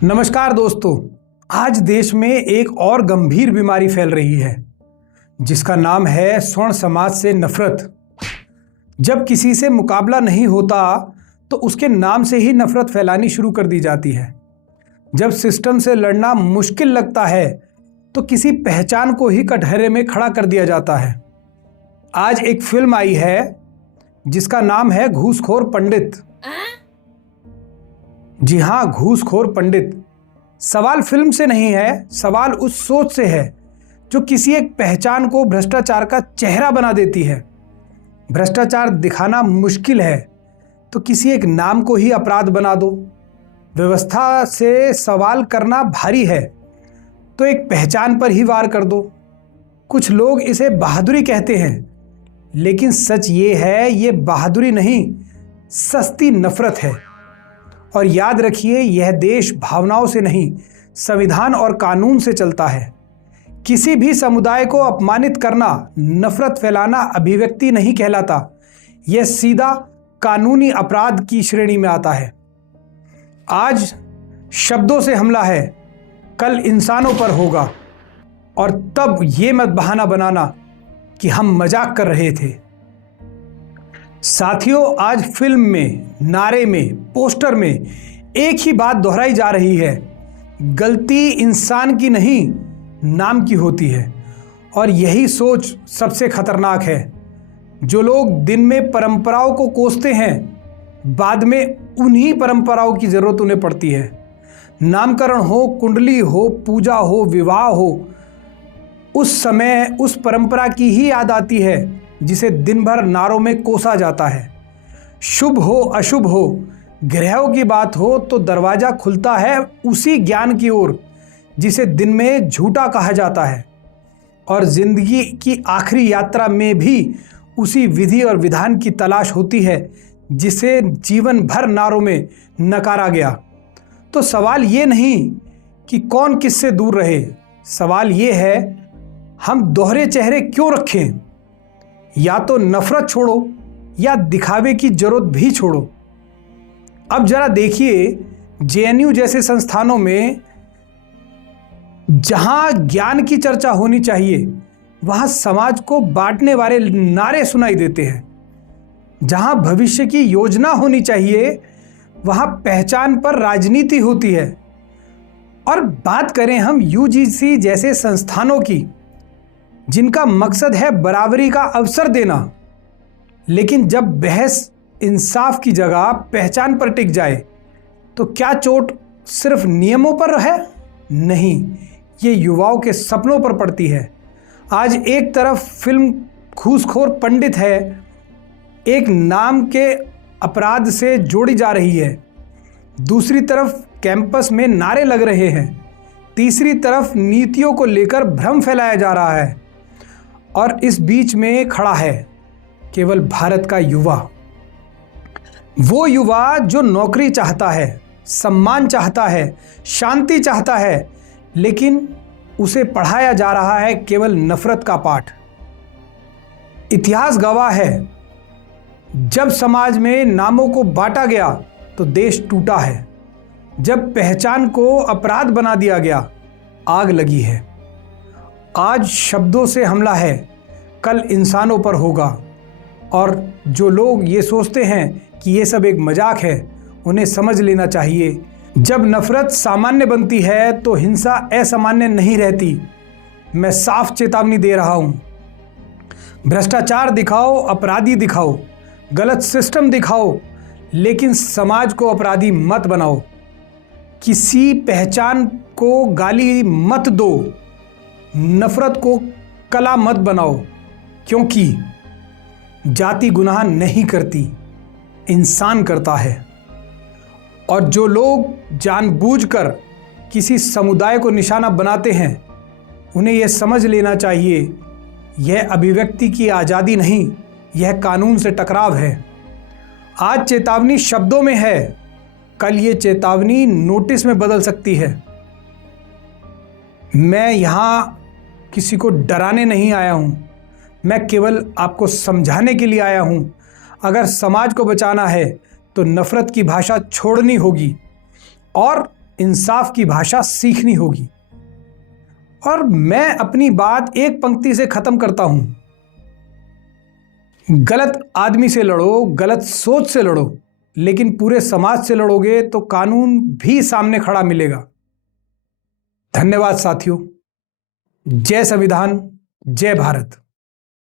नमस्कार दोस्तों। आज देश में एक और गंभीर बीमारी फैल रही है जिसका नाम है स्वर्ण समाज से नफरत। जब किसी से मुकाबला नहीं होता तो उसके नाम से ही नफरत फैलानी शुरू कर दी जाती है। जब सिस्टम से लड़ना मुश्किल लगता है तो किसी पहचान को ही कटघरे में खड़ा कर दिया जाता है। आज एक फिल्म आई है जिसका नाम है घूसखोर पंडित। जी हाँ, घूसखोर पंडित। सवाल फिल्म से नहीं है, सवाल उस सोच से है जो किसी एक पहचान को भ्रष्टाचार का चेहरा बना देती है। भ्रष्टाचार दिखाना मुश्किल है तो किसी एक नाम को ही अपराध बना दो। व्यवस्था से सवाल करना भारी है तो एक पहचान पर ही वार कर दो। कुछ लोग इसे बहादुरी कहते हैं, लेकिन सच ये है, ये बहादुरी नहीं, सस्ती नफरत है। और याद रखिए, यह देश भावनाओं से नहीं, संविधान और कानून से चलता है। किसी भी समुदाय को अपमानित करना, नफरत फैलाना अभिव्यक्ति नहीं कहलाता। यह सीधा कानूनी अपराध की श्रेणी में आता है। आज शब्दों से हमला है, कल इंसानों पर होगा। और तब ये मत बहाना बनाना कि हम मजाक कर रहे थे। साथियों, आज फिल्म में, नारे में, पोस्टर में एक ही बात दोहराई जा रही है, गलती इंसान की नहीं, नाम की होती है। और यही सोच सबसे खतरनाक है। जो लोग दिन में परंपराओं को कोसते हैं, बाद में उन्हीं परंपराओं की जरूरत उन्हें पड़ती है। नामकरण हो, कुंडली हो, पूजा हो, विवाह हो, उस समय उस परंपरा की ही याद आती है जिसे दिन भर नारों में कोसा जाता है। शुभ हो, अशुभ हो, ग्रहों की बात हो तो दरवाजा खुलता है उसी ज्ञान की ओर जिसे दिन में झूठा कहा जाता है। और जिंदगी की आखिरी यात्रा में भी उसी विधि और विधान की तलाश होती है जिसे जीवन भर नारों में नकारा गया। तो सवाल ये नहीं कि कौन किससे दूर रहे, सवाल ये है हम दोहरे चेहरे क्यों रखें। या तो नफरत छोड़ो या दिखावे की जरूरत भी छोड़ो। अब जरा देखिए, जेएनयू जैसे संस्थानों में जहां ज्ञान की चर्चा होनी चाहिए वहां समाज को बांटने वाले नारे सुनाई देते हैं। जहां भविष्य की योजना होनी चाहिए वहां पहचान पर राजनीति होती है। और बात करें हम यूजीसी जैसे संस्थानों की, जिनका मकसद है बराबरी का अवसर देना, लेकिन जब बहस इंसाफ की जगह पहचान पर टिक जाए तो क्या चोट सिर्फ नियमों पर है? नहीं, ये युवाओं के सपनों पर पड़ती है। आज एक तरफ फिल्म घूसखोर पंडित है, एक नाम के अपराध से जोड़ी जा रही है, दूसरी तरफ कैंपस में नारे लग रहे हैं, तीसरी तरफ नीतियों को लेकर भ्रम फैलाया जा रहा है। और इस बीच में खड़ा है केवल भारत का युवा। वो युवा जो नौकरी चाहता है, सम्मान चाहता है, शांति चाहता है, लेकिन उसे पढ़ाया जा रहा है केवल नफरत का पाठ। इतिहास गवाह है, जब समाज में नामों को बांटा गया तो देश टूटा है। जब पहचान को अपराध बना दिया गया, आग लगी है। आज शब्दों से हमला है, कल इंसानों पर होगा। और जो लोग ये सोचते हैं कि ये सब एक मजाक है, उन्हें समझ लेना चाहिए, जब नफरत सामान्य बनती है तो हिंसा असामान्य नहीं रहती। मैं साफ चेतावनी दे रहा हूँ। भ्रष्टाचार दिखाओ, अपराधी दिखाओ, गलत सिस्टम दिखाओ, लेकिन समाज को अपराधी मत बनाओ। किसी पहचान को गाली मत दो, नफरत को कला मत बनाओ, क्योंकि जाति गुनाह नहीं करती, इंसान करता है। और जो लोग जानबूझकर किसी समुदाय को निशाना बनाते हैं, उन्हें यह समझ लेना चाहिए, यह अभिव्यक्ति की आज़ादी नहीं, यह कानून से टकराव है। आज चेतावनी शब्दों में है, कल ये चेतावनी नोटिस में बदल सकती है। मैं यहाँ किसी को डराने नहीं आया हूँ, मैं केवल आपको समझाने के लिए आया हूँ। अगर समाज को बचाना है तो नफरत की भाषा छोड़नी होगी और इंसाफ की भाषा सीखनी होगी। और मैं अपनी बात एक पंक्ति से खत्म करता हूं, गलत आदमी से लड़ो, गलत सोच से लड़ो, लेकिन पूरे समाज से लड़ोगे तो कानून भी सामने खड़ा मिलेगा। धन्यवाद साथियों। जय संविधान, जय भारत।